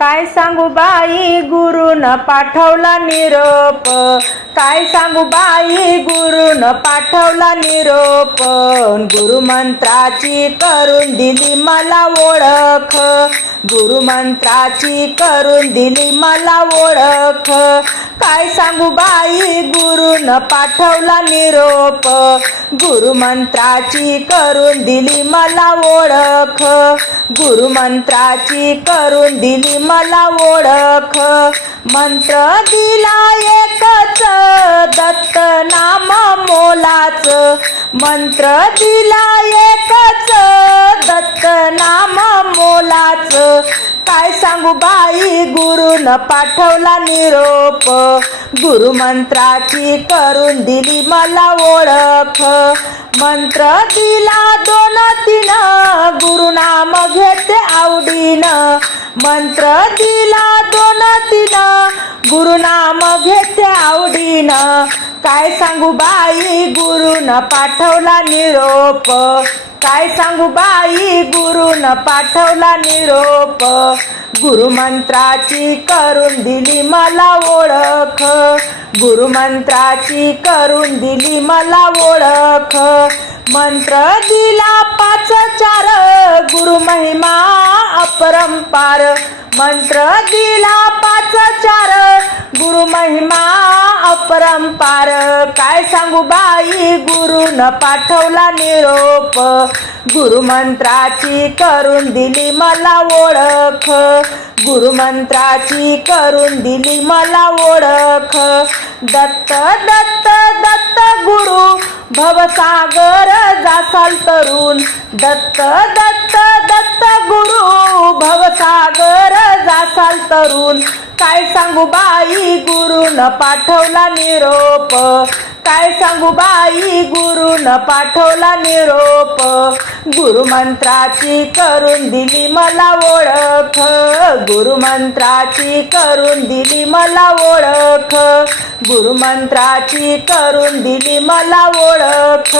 काय सांगू बाई गुरुन पाठवला निरोप. काय सांगू बाई गुरुन पाठवला निरोप. गुरुमंत्राची करून दिली मला ओळख. गुरुमंत्राची करून दिली मला ओळख. काय सांगू बाई गुरुन पाठवला निरोप. गुरुमंत्राची करून दिली मला ओळख. गुरुमंत्राची करून दिली मला ओळख. मंत्र दिला एकच दत्त नाम मोलाच. मंत्र दिला एकच दत्त नाम मोलाच काय सांगू बाई? गुरुन पाठवला निरोप. गुरु मंत्राची करून दिली मला ओळख. मंत्र दिला दोन तीन. गुरुनाम घेते आवडीन. मंत्र दिला दोन तीन. गुरुनाम घेते आवडीन. काय सांगू बाई गुरुन पाठवला निरोप. काय सांगू बाई गुरुन पाठवला निरोप. गुरुमंत्राची करून दिली मला ओळख. गुरुमंत्राची करून दिली मला ओळख. मंत्र दिला पाच चार गुरु महिमा अपरंपार. मंत्र दिला पाच चार गुरु महिमा अपरंपार. काय सांगू बाई गुरुन पाठवला निरोप. गुरुमंत्राची करून दिली मला ओळख. गुरुमंत्राची करून दिली मला ओळख. दत्त दत्त दत्त गुरु भवसागर जासाल तरुण. दत्त दत्त दत्त गुरु सांगू बाई गुरुन पाठवला निरोप. काय सांगू बाई गुरुन पाठवला निरोप. गुरुमंत्राची करून दिली मला ओळख. गुरुमंत्राची करून दिली मला ओळख. गुरुमंत्राची करून दिली मला ओळख.